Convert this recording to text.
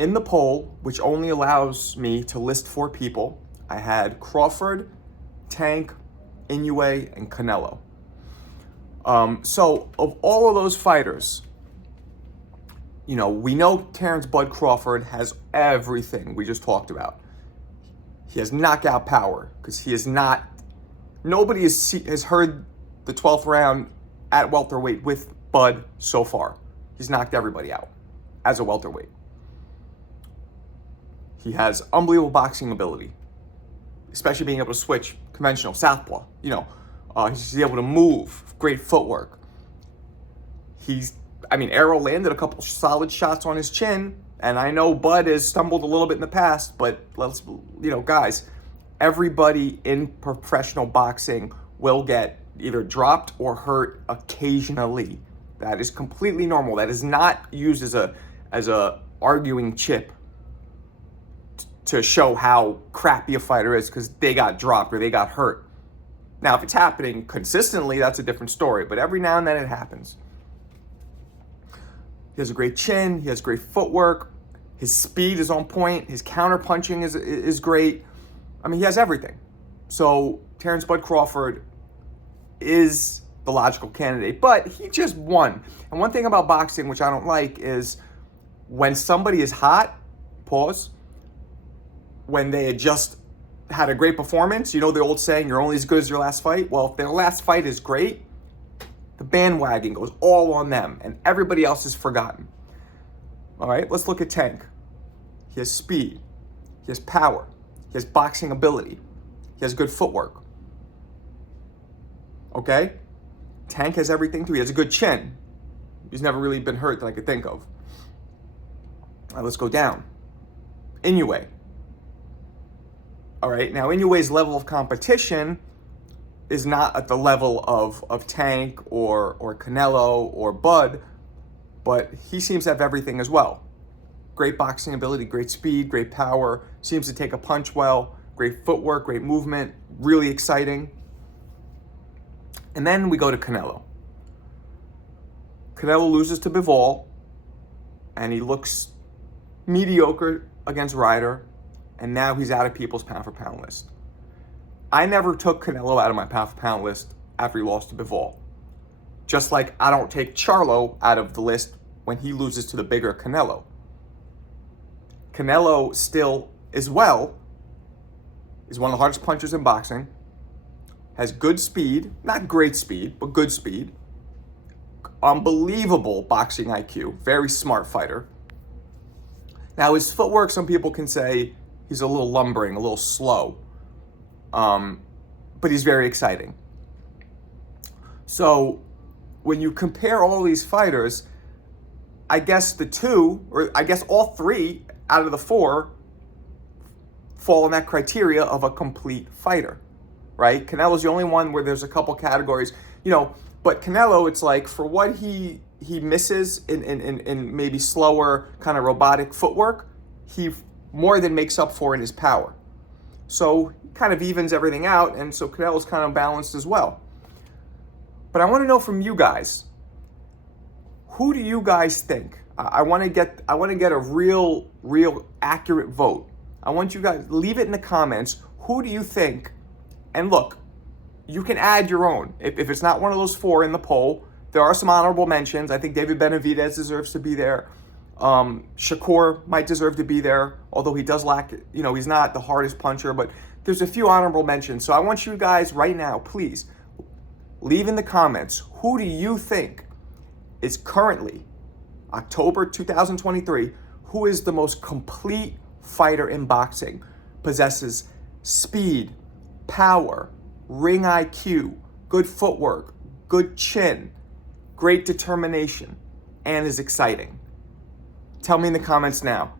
in the poll, which only allows me to list 4 people, I had Crawford, Tank, Inoue, and Canelo. So of all of those fighters, you know, we know Terrence Bud Crawford has everything we just talked about. He has knockout power because he is not. Nobody has heard the 12th round at welterweight with Bud so far. He's knocked everybody out as a welterweight. He has unbelievable boxing ability, especially being able to switch conventional southpaw. You know, he's able to move, great footwork. Arrow landed a couple solid shots on his chin, and I know Bud has stumbled a little bit in the past, but guys, everybody in professional boxing will get either dropped or hurt occasionally. That is completely normal. That is not used as a arguing chip to show how crappy a fighter is because they got dropped or they got hurt. Now, if it's happening consistently, that's a different story, but every now and then it happens. He has a great chin, he has great footwork, his speed is on point, his counter punching is great. I mean, he has everything. So Terrence Bud Crawford is the logical candidate, but he just won. And one thing about boxing, which I don't like, is when somebody is hot, when they had just had a great performance, you know the old saying, you're only as good as your last fight? Well, if their last fight is great, the bandwagon goes all on them, and everybody else is forgotten. All right, let's look at Tank. He has speed. He has power. He has boxing ability. He has good footwork. Okay? Tank has everything too. He has a good chin. He's never really been hurt that I could think of. All right, let's go down. Inoue. All right, now Inoue's level of competition is not at the level of Tank or Canelo or Bud, but he seems to have everything as well. Great boxing ability, great speed, great power, seems to take a punch well, great footwork, great movement, really exciting. And then we go to Canelo. Canelo loses to Bivol, and he looks mediocre against Ryder, and now he's out of people's pound-for-pound list. I never took Canelo out of my pound-for-pound list after he lost to Bivol. Just like I don't take Charlo out of the list when he loses to the bigger Canelo. Canelo still, as well, is one of the hardest punchers in boxing, has good speed, not great speed, but good speed, unbelievable boxing IQ, very smart fighter. Now his footwork, some people can say he's a little lumbering, a little slow. But he's very exciting. So when you compare all these fighters, I guess all 3 out of the 4 fall in that criteria of a complete fighter, right? Canelo's the only one where there's a couple categories, but Canelo, it's like for what he misses in maybe slower kind of robotic footwork, he more than makes up for in his power. So kind of evens everything out, and so Canelo's kind of balanced as well. But I want to know from you guys, who do you guys think? I want to get a real accurate vote. I want you guys, leave it in the comments. Who do you think? And look, you can add your own. If it's not one of those 4 in the poll, there are some honorable mentions. I think David Benavidez deserves to be there. Shakur might deserve to be there, although he does lack, he's not the hardest puncher, but there's a few honorable mentions. So I want you guys right now, please, leave in the comments, who do you think is currently, October 2023, who is the most complete fighter in boxing, possesses speed, power, ring IQ, good footwork, good chin, great determination, and is exciting? Tell me in the comments now.